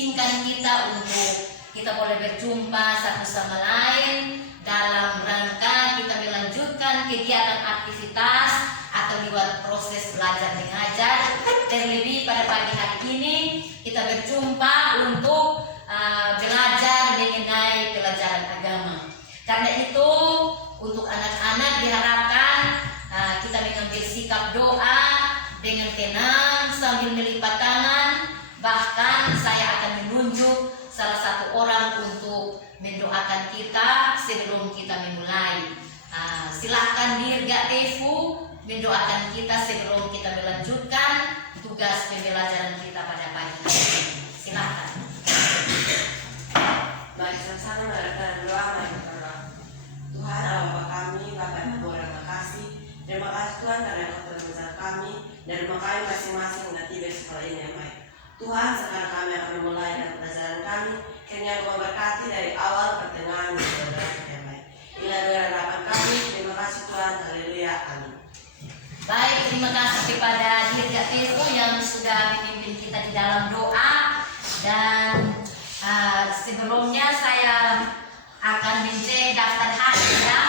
mengizinkan kita untuk kita boleh berjumpa satu sama lain dalam rangka kita melanjutkan kegiatan aktivitas atau lewat proses belajar mengajar. Terlebih pada pagi hari ini kita berjumpa untuk belajar mengenai pelajaran agama. Karena itu untuk anak-anak diharapkan kita mengambil sikap doa dengan tenang sambil melipat tangan. Bahkan saya akan menunjuk salah satu orang untuk mendoakan kita sebelum kita memulai. Silahkan Dirga Tefu mendoakan kita sebelum kita melanjutkan tugas pembelajaran kita pada pagi ini. Silahkan. Mari sama-sama mengadakan doa. Tuhan Allah Bapa kami, Bapa Ibu terima kasih. Terima kasih Tuhan karena Engkau telah menjaga kami dari kami masing-masing dan tiba sekolah ini yang baik. Tuhan, sekarang kami akan memulai dengan pelajaran kami. Kiranya Engkau berkati dari awal, pertengahan, dan akhir yang baik. Inilah doa harapan kami. Terima kasih Tuhan. Haleluya. Amin. Baik, terima kasih kepada Dirga Tefu yang sudah memimpin kita di dalam doa. Dan sebelumnya saya akan mencek daftar hadir ya.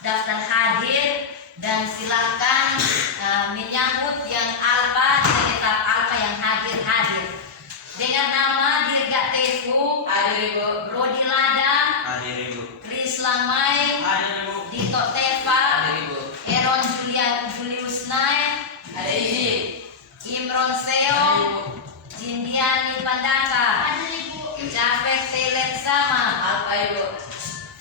Daftar hadir dan silakan menyambut yang alfa dan tetap alfa yang hadir. Dengan nama Dirga Tefu, Hadir Ibu. Rodi Lada, Hadir Ibu. Chris Lamai, Hadir Ibu. Dito Teva, Hadir Ibu. Eron Julius Naik, Ada Izi. Imron Seo, Jindiani Pandaka, Jafet Telet Sama, Apa Ibu?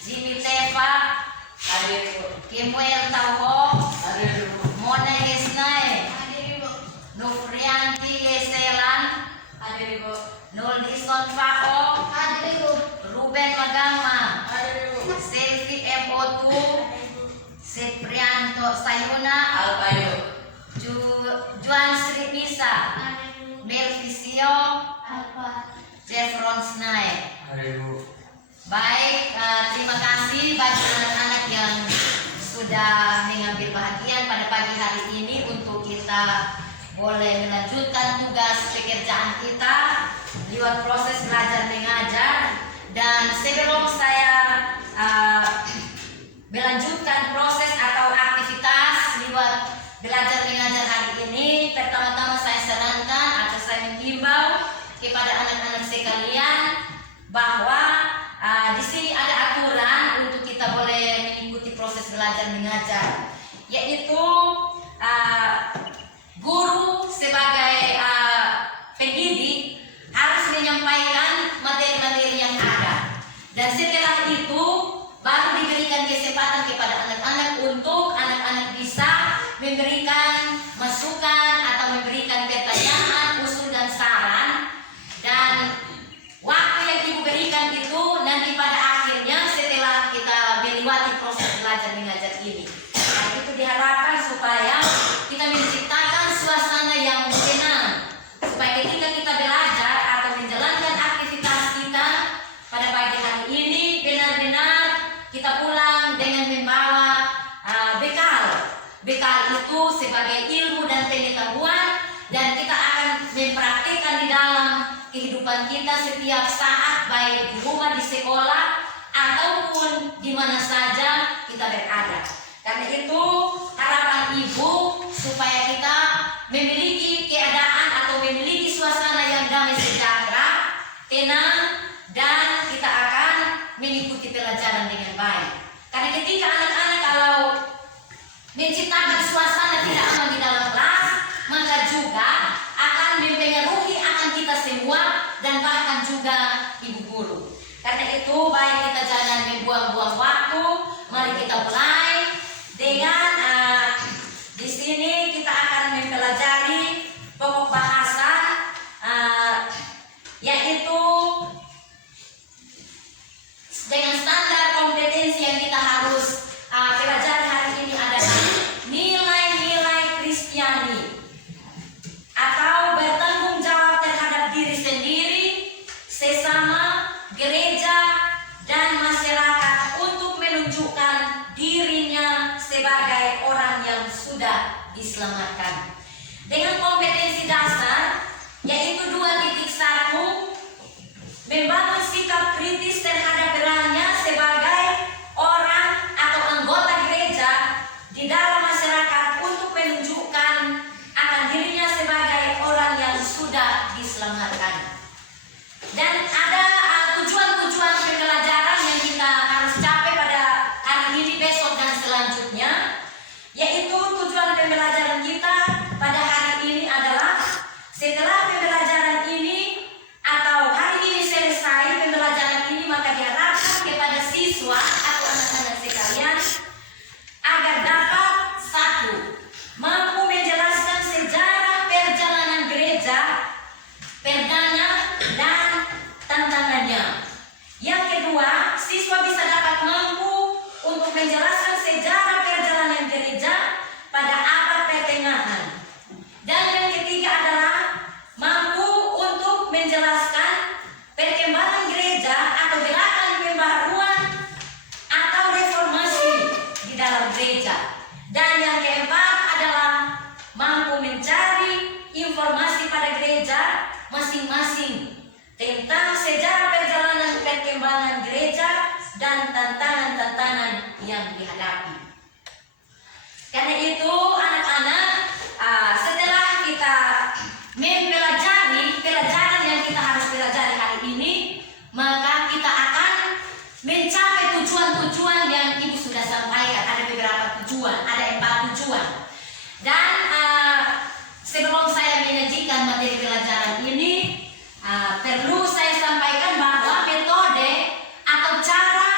Jimmy Teva, Hadir Ibu. Kemuel Tauho, Hadir Ibu. Mona Yesnai, Nufrianti Yeselan, Hadir Ibu. Noldison Fako, Ruben Magama, Hadir Ibu. Selvi M.O.2, Seprianto Sayuna, Apa Ibu? Juan Sri Bisa, Melvisio, Jeffron Snae. Hadir Ibu. Baik, terima kasih bagi anak-anak yang sudah mengambil bahagian pada pagi hari ini untuk kita boleh melanjutkan tugas pekerjaan kita lewat proses belajar mengajar. Dan sebelum saya melanjutkan proses atau aktivitas lewat belajar mengajar hari ini, pertama-tama saya sarankan atau saya menghimbau kepada anak-anak sekalian bahwa di sini ada aturan untuk kita boleh mengikuti proses belajar mengajar, yaitu guru sebagai pendidik harus menyampaikan materi-materi yang ada, dan setelah itu baru diberikan kesempatan kepada anak-anak untuk anak-anak bisa memberikan masukan atau memberikan pertanyaan, usul dan saran. Dan waktu yang ibu berikan itu nanti pada akhirnya setelah kita melewati proses belajar mengajar ini. Dan itu diharapkan supaya kita menciptakan suasana yang tenang, supaya ketika kita belajar atau menjalankan aktivitas kita pada pagi hari ini benar-benar kita pulang dengan membawa bekal itu sebagai ilmu dan pengetahuan, dan kita akan mempraktikkan di dalam kehidupan kita setiap saat, baik di rumah, di sekolah, ataupun di mana saja kita berada. Karena itu harapan ibu supaya kita memiliki keadaan atau memiliki suasana yang damai sejahtera, tenang, dan kita akan mengikuti pelajaran dengan baik. Karena ketika anak-anak kalau menciptakan suasana tidak aman di dalam kelas, maka juga akan mempengaruhi akan kita semua dan bahkan juga ibu guru. Karena itu baik kita jangan membuang-buang waktu. Mari kita mulai dengan di sini kita akan mempelajari pokok bahasa, yaitu dengan standar kompetensi yang kita harus pelajari hari ini adalah nilai-nilai Kristiani atau bertanggung jawab terhadap diri sendiri, sesama, gereja, dan masyarakat untuk menunjukkan dirinya sebagai orang yang sudah diselamatkan. Dengan kompetensi dasar yaitu 2.1 perkembangan gereja atau gerakan pembaharuan atau reformasi di dalam gereja. Dan yang keempat adalah mampu mencari informasi pada gereja masing-masing tentang sejarah perjalanan perkembangan gereja dan tantangan-tantangan yang dihadapi. Karena itu anak-anak, setelah kita mempelajari pelajaran yang kita harus pelajari hari ini, maka kita akan mencapai tujuan-tujuan yang Ibu sudah sampaikan. Ada beberapa tujuan, ada 4 tujuan. Dan sebelum saya menyajikan materi pelajaran ini, perlu saya sampaikan bahwa metode atau cara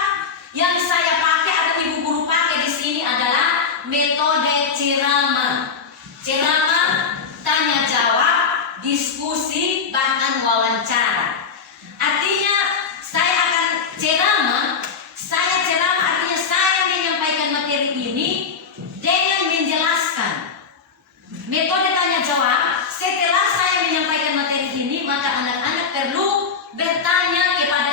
yang saya pakai atau Ibu guru pakai di sini adalah metode ceramah. Ceramah, tanya jawab, diskusi, bahkan wawancara. Artinya saya akan ceramah. Saya ceramah artinya saya menyampaikan materi ini dengan menjelaskan. Metode tanya jawab, setelah saya menyampaikan materi ini, maka anak-anak perlu bertanya kepada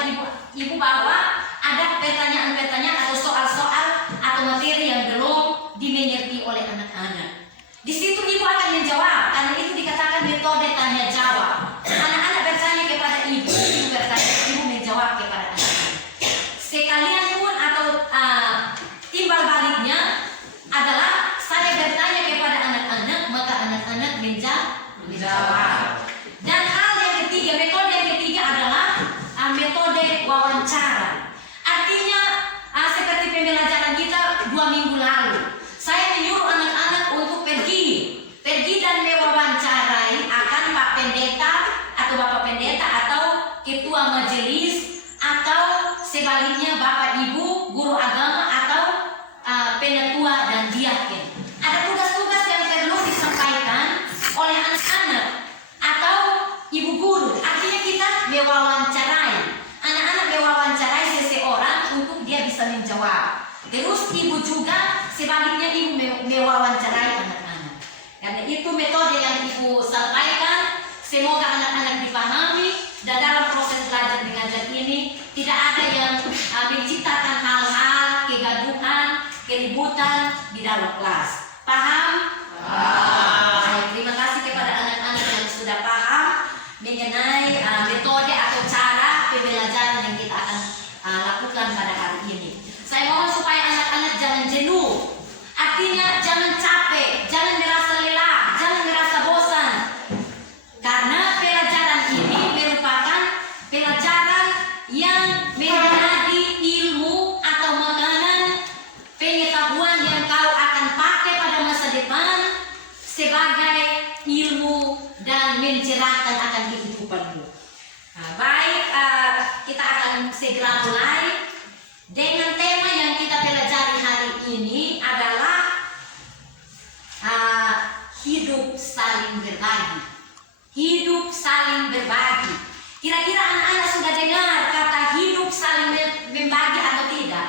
ibu bahwa ada pertanyaan-pertanyaan atau soal-soal atau materi yang belum dimengerti oleh anak-anak. Di situ ibu akan menjawab, karena itu dikatakan metode tanya jawab. Anak-anak bertanya kepada ibu bertanya, ibu menjawab kepada anak-anak. Sekalian pun atau timbal baliknya adalah saya bertanya kepada anak-anak, maka anak-anak menjawab. Dan hal yang ketiga, metode yang ketiga adalah metode wawancara. Artinya seperti pembelajaran kita 2 minggu lalu, saya menyuruh anak-anak untuk pergi dan mewawancarai akan Pak Pendeta atau Bapak Pendeta atau Ketua Majelis atau sebaliknya Bapak Ibu Guru Agama atau Penatua dan Diaken. Ada tugas-tugas yang perlu disampaikan oleh anak-anak atau ibu guru. Artinya kita mewawancarai. Anak-anak mewawancarai seseorang untuk dia bisa menjawab. Terus ibu juga sebaliknya ibu mewawancarai anak-anak. Karena itu metode yang ibu sampaikan. Semoga anak-anak dipahami dan dalam proses belajar mengajar ini tidak ada yang menciptakan hal-hal kegaduhan, keributan di dalam kelas. Paham? Baik, terima kasih kepada anak-anak yang sudah paham mengenai metode atau cara pembelajaran yang kita akan lakukan pada hari ini. Saya mohon supaya anak-anak jangan jenuh. Artinya jangan capek, jangan merasa lelah, jangan merasa bosan. Karena pelajaran ini merupakan pelajaran yang menjadi ilmu atau makanan pengetahuan yang kau akan pakai pada masa depan sebagai ilmu dan mencerahkan akan kehidupanmu. Baik, kita akan segera mulai dengan tema yang kita pelajari hari ini adalah hidup saling berbagi. Hidup saling berbagi. Kira-kira anak-anak sudah dengar kata hidup saling membagi atau tidak?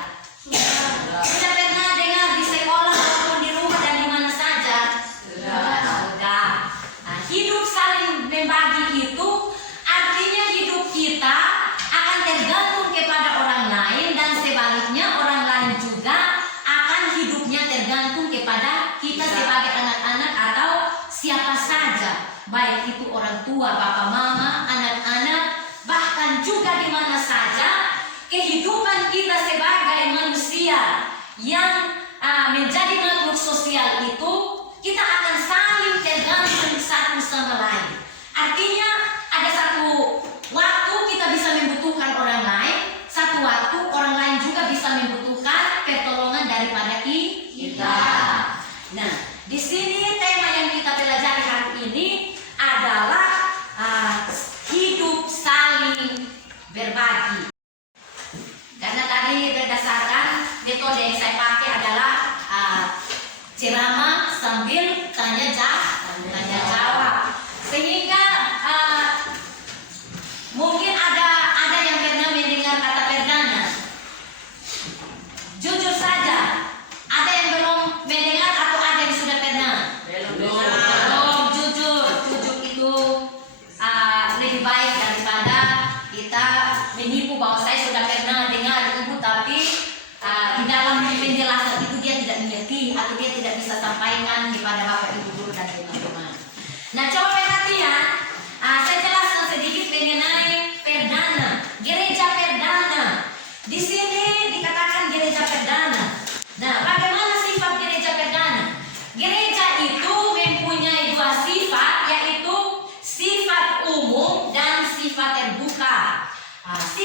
Sudah pernah dengar di sekolah ataupun di rumah dan di mana saja? Sudah. Hidup saling membagi itu artinya hidup kita akan tergantung kepada orang lain dan sebaliknya orang lain juga akan hidupnya tergantung kepada kita sebagai anak-anak atau siapa saja. Baik itu orang tua, bapak, mama, anak-anak, bahkan juga di mana saja kehidupan kita sebagai manusia yang menjadi makhluk sosial itu, kita akan saling tergantung satu sama lain. Artinya ada satu waktu kita bisa membutuhkan orang lain, satu waktu orang lain juga bisa membutuhkan pertolongan daripada kita. Nah, di sini tema yang kita pelajari hari ini adalah hidup saling berbagi. Karena tadi berdasarkan metode yang saya pakai adalah ceramah sambil tanya jawab. Sehingga mungkin ada yang pernah mendengar kata perdana. Jujur saja, ada yang belum mendengar atau ada yang sudah pernah? Belum. Jujur itu lebih baik daripada kita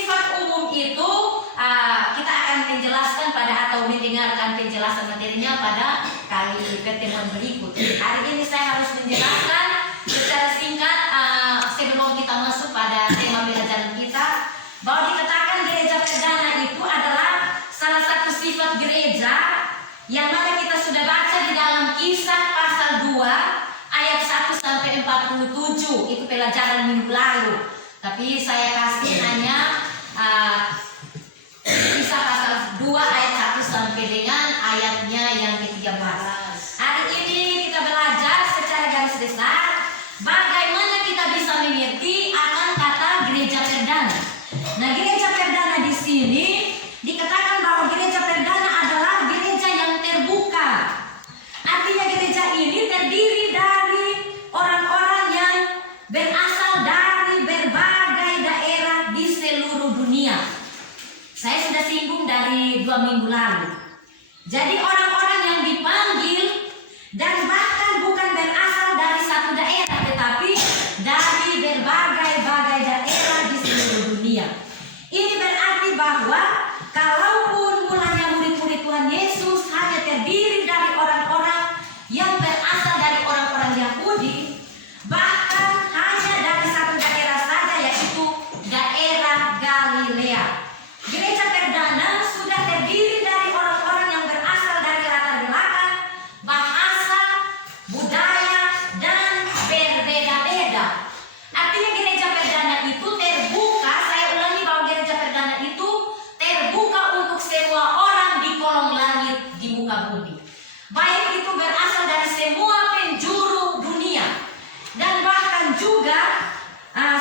sifat umum itu kita akan menjelaskan atau mendengarkan penjelasan materinya pada kali pertemuan berikut. Hari ini saya harus menjelaskan secara singkat sebelum kita masuk pada tema pelajaran kita, bahwa dikatakan gereja perdana itu adalah salah satu sifat gereja yang mana kita sudah baca di dalam Kisah pasal 2 ayat 1 sampai 47. Itu pelajaran minggu lalu. Tapi saya kasih hanya Kisah pasal 2 ayat 1 sampai dengan ayatnya yang ke-13. Hari ini kita belajar secara garis besar bagaimana kita bisa mengerti akan kata gereja perdana. Nah, gereja perdana di sini dikatakan bahwa gereja perdana adalah gereja yang terbuka. Artinya gereja ini terdiri dari orang-orang yang berasal dari berbagai daerah di seluruh dunia. Saya sudah singgung dari 2 minggu lalu. Jadi orang-orang yang dipanggil dan bahkan bukan berasal dari satu daerah, tetapi dari berbagai daerah di seluruh dunia. Ini berarti bahwa kalaupun mulanya murid-murid Tuhan Yesus hanya terdiri dari orang-orang yang berasal dari orang-orang Yahudi, bahkan hanya dari satu daerah saja, yaitu daerah Galilea. Gereja perdana sudah terdiri dari orang-orang yang berasal dari latar belakang, bahasa, budaya, dan berbeda-beda. Artinya gereja perdana itu terbuka. Saya ulangi bahwa gereja perdana itu terbuka untuk semua orang di kolong langit di muka bumi. Baik itu berasal dari semua penjuru dunia. Dan bahkan juga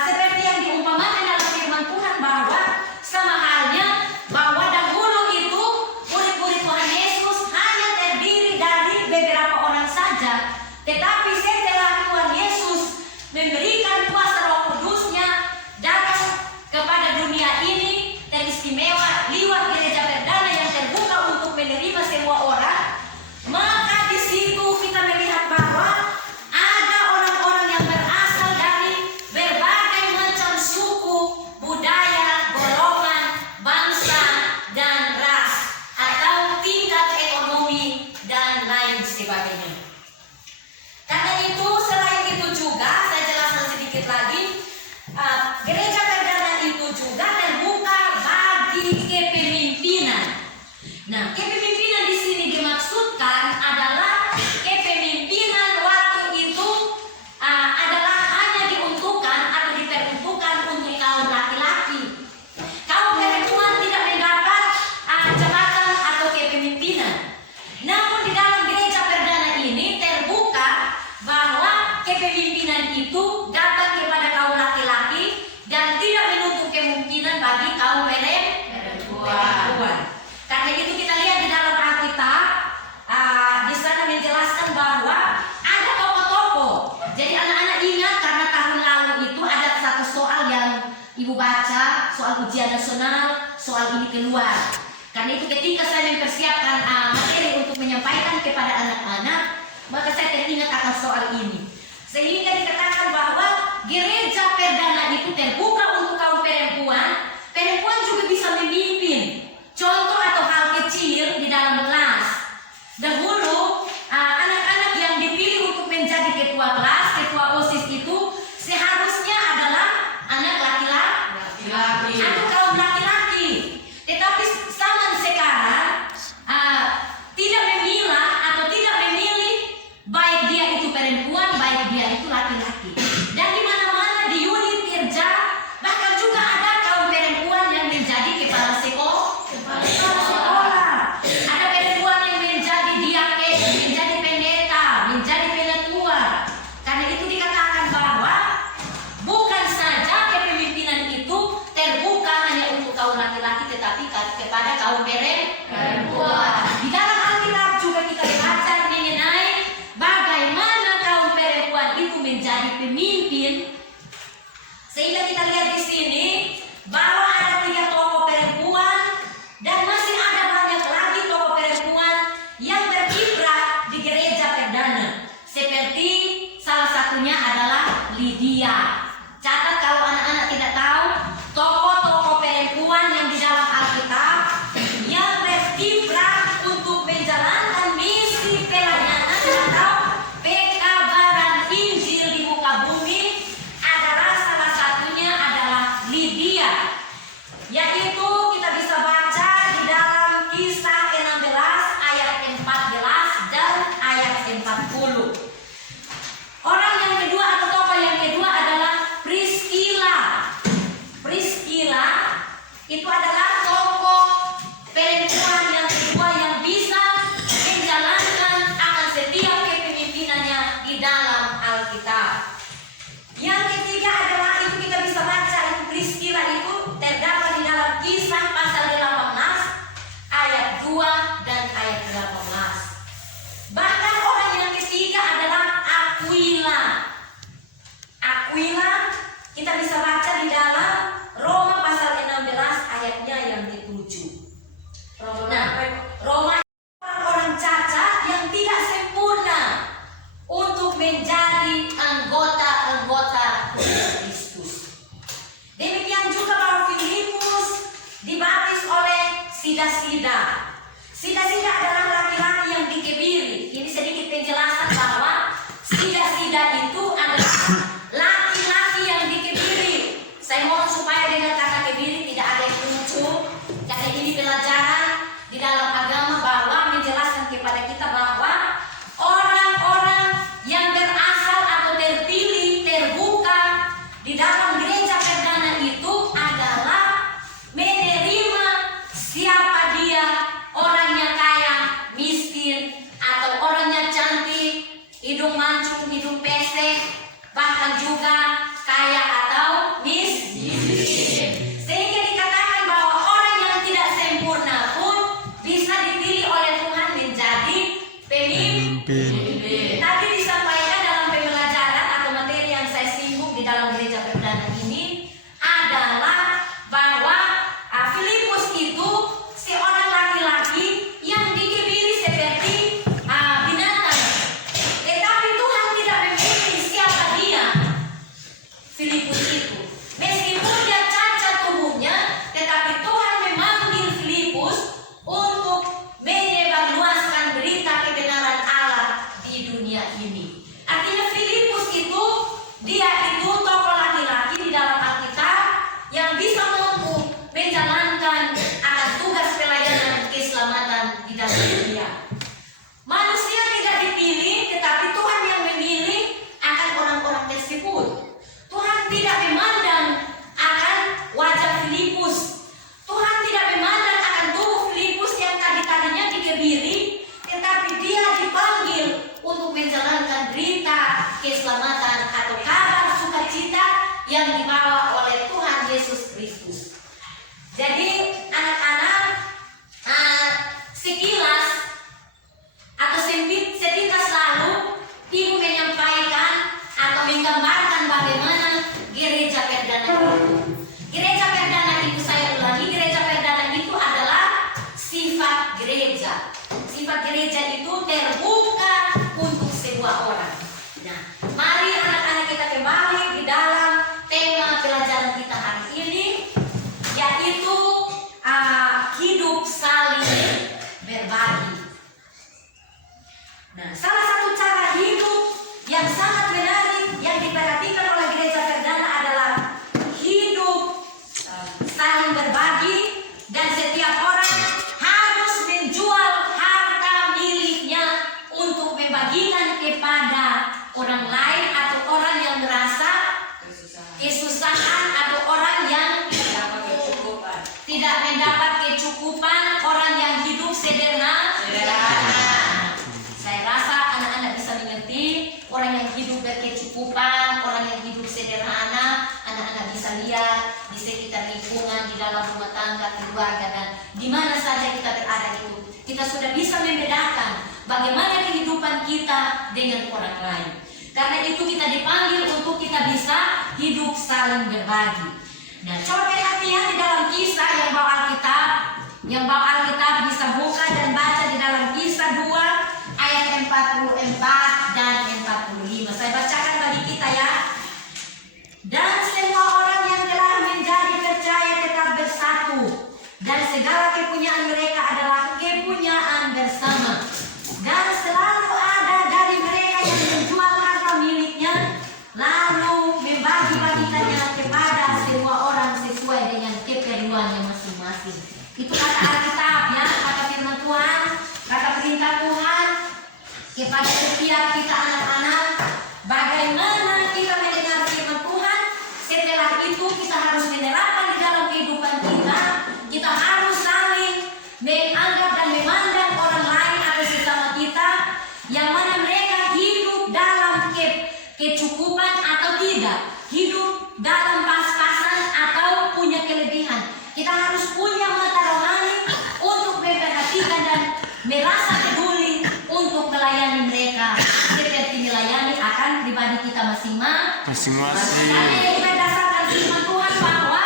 seperti yang diumpamakan dalam firman Tuhan, bahwa sama halnya bahwa dahulu itu murid-murid Tuhan Yesus hanya terdiri dari beberapa orang saja, tetapi setelah Tuhan Yesus memberikan kuasa Roh Kudus-Nya datang kepada dunia ini, teristimewa lewat gereja perdana yang terbuka untuk menerima semua orang, maka di situ kita melihat bahwa ada orang-orang yang berasal dari berbagai macam suku, budaya, golongan, bangsa, dan ras, atau tingkat ekonomi, dan lain sebagainya. Karena itu, selain itu juga, saya jelaskan sedikit lagi, gereja perdana itu juga terbuka bagi kepemimpinan. Nah, kepemimpinan di sini dimaksudkan adalah kepemimpinan waktu itu adalah hanya diuntukkan atau diperuntukkan untuk kaum laki-laki. Kaum perempuan tidak mendapat jabatan atau kepemimpinan. Namun di dalam gereja perdana ini terbuka bahwa kepemimpinan itu datang kepada kaum laki-laki dan tidak menutup kemungkinan bagi kaum perempuan. Karena itu kita lihat di dalam Alkitab, di sana menjelaskan bahwa ada tokoh-tokoh. Jadi anak-anak ingat, karena tahun lalu itu ada satu soal yang ibu baca, soal ujian nasional, soal ini keluar. Karena itu ketika saya mempersiapkan materi untuk menyampaikan kepada anak-anak, maka saya teringat akan soal ini. Sehingga dikatakan bahwa gereja perdana itu terbuka untuk kaum perempuan. Perempuan juga bisa memimpin. Contoh atau hal kecil di dalam kelas. Dahulu anak-anak yang dipilih untuk menjadi ketua kelas, ketua OSIS itu seharusnya adalah anak laki-laki atau kaum laki-laki. Tetapi zaman sekarang tidak memilah atau tidak memilih baik dia itu perempuan, baik dia itu laki-laki. Dan di mana-mana di unit kerja bahkan juga ada kaum perempuan yang menjadi kepala sekolah. Ada perempuan yang menjadi diaken, menjadi pendeta, menjadi penatua. Karena itu dikatakan bahwa bukan saja kepemimpinan itu terbuka hanya untuk kaum itu adalah tokoh perempuan yang kedua yang bisa menjalankan akan setiap kepemimpinannya di dalam Alkitab. Yang ketiga adalah itu kita bisa baca itu peristiwa itu terdapat di dalam Kisah pasal 18 ayat 2 dan ayat 18. Bahkan orang yang ketiga adalah Aquila. Aquila kita bisa baca di dalam Roma pasal 16 ayatnya yang ke-7. Nah, Roma orang cacat yang tidak sempurna untuk menjadi anggota-anggota Kristus. Demikian juga bahwa Filipus dibaptis oleh Sida-Sida. Sida-Sida adalah laki-laki yang dikebiri. Ini sedikit penjelasan bahwa Sida-Sida itu adalah laki-laki yang dikebiri. Saya mohon supaya dengan kata kebiri tidak ada yang lucu. Karena ini pelajaran di dalam agama bahwa menjelaskan kepada kita bahwa orang-orang yang berasal atau terpilih, terbuka di dalam gereja perdana itu adalah menerima siapa dia, orangnya kaya, miskin, atau orangnya cantik, hidung mancung, hidung pesek, bahkan juga kaya atau miskin. Sehingga dikatakan bahwa orang yang tidak sempurna pun bisa dipilih oleh Tuhan menjadi pemimpin. Tadi disampaikan dalam pembelajaran atau materi yang saya singgung di dalam gereja perdana ini adalah bahwa Filipus itu seorang laki-laki yang dikebiri seperti binatang. Tetapi Tuhan tidak memilih siapa dia, Filipus itu. Meskipun dia cacat tubuhnya, tetapi Tuhan memanggil Filipus untuk menyebarluaskan berita kebenaran Allah di dunia ini. Artinya Filipus itu, dia itu tokoh laki-laki di dalam Alkitab yang bisa mampu menjalankan akan tugas pelayanan keselamatan di dalam dunia. Manusia tidak dipilih, tetapi Tuhan yang memilih akan orang-orang tersebut. Tuhan tidak memandang akan wajah Filipus. Tuhan tidak memandang akan tubuh Filipus yang tadinya dikebiri, tetapi dia dipanggil untuk menjalankan berita keselamatan atau kabar sukacita yang dibawa oleh Tuhan Yesus Kristus. Jadi anak-anak, sekilas atau sepintas lalu Ibu menyampaikan atau menggambarkan bagaimana gereja perdana itu. Gereja perdana itu, saya ulangi, gereja perdana itu adalah sifat gereja. Sifat gereja itu terbuka untuk semua orang. Nah, mari anak-anak kita kembali di dalam tema pelajaran kita hari ini, yaitu hidup saling berbagi. Nah, salah satu cara hidup yang sangat menarik yang diperhatikan oleh gereja perdana adalah hidup saling berbagi, dan setiap orang harus menjual harta miliknya untuk membagikan kepada orang lain atau orang yang merasa kesusahan atau orang yang tidak mendapat kecukupan, orang yang hidup sederhana. Saya rasa anak-anak bisa mengerti orang yang hidup berkecukupan, orang yang hidup sederhana. Anak-anak bisa lihat di sekitar lingkungan, di dalam rumah tangga, keluarga, dan di mana saja kita berada itu. Kita sudah bisa membedakan bagaimana kehidupan kita dengan orang lain. Karena itu kita dipanggil untuk kita bisa hidup saling berbagi. Nah, coba perhatian di dalam Kisah yang bawa Alkitab bisa buka dan baca di dalam Kisah 2 ayat 44 dan 45. Saya bacakan bagi kita ya. Dan semua orang yang telah menjadi percaya tetap bersatu, dan segala kepunyaan mereka adalah kepunyaan bersama. Dan selalu ada dari mereka yang menjual harta miliknya, lalu membagi-bagikannya kepada semua orang sesuai dengan keperluannya masing-masing. Itu kata Alkitab ya, kata firman Tuhan, kata perintah Tuhan kepada setiap kita anak-anak. Bagaimana kita mendengar firman Tuhan, setelah itu kita harus menerapkan di dalam kehidupan kita masing-masing. Kami berdasarkan firman Tuhan bahwa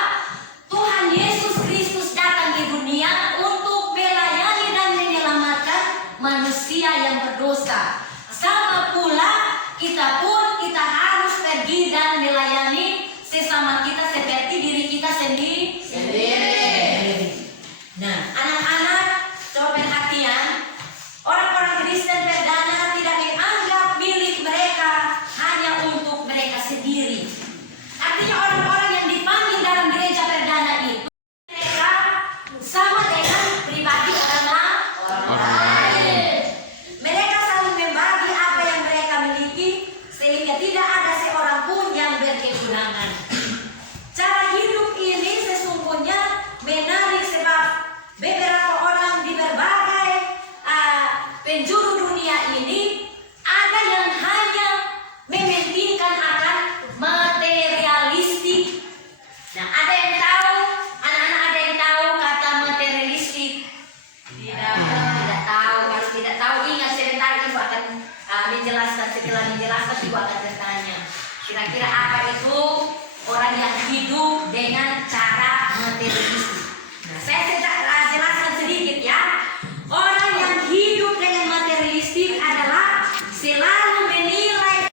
Tuhan Yesus Kristus datang di dunia untuk melayani dan menyelamatkan manusia yang berdosa. Sama pula kita harus pergi dan melayani sesama kita seperti diri kita sendiri. Nah, anak-anak, coba perhatian, orang-orang Kristen perdana tidak menganggap milik mereka hanya untuk mereka sendiri. Artinya orang-orang yang dipanggil dalam gereja perdana itu mereka sama dengan pribadi orang lain. Mereka saling membagi apa yang mereka miliki sehingga tidak ada seorang pun yang berkekurangan. Cara hidup ini sesungguhnya menarik sebab beberapa orang di berbagai penjuru dunia ini ada yang hanya mementingkan akan materialistik. Nah, ada yang tahu, anak-anak ada yang tahu kata materialistik? Tidak tahu. Kalau tidak tahu, ingat sebentar ibu akan menjelaskan. Setelah menjelaskan ibu akan bertanya, kira-kira apa itu orang yang hidup dengan cara materialistik. Nah, saya tidak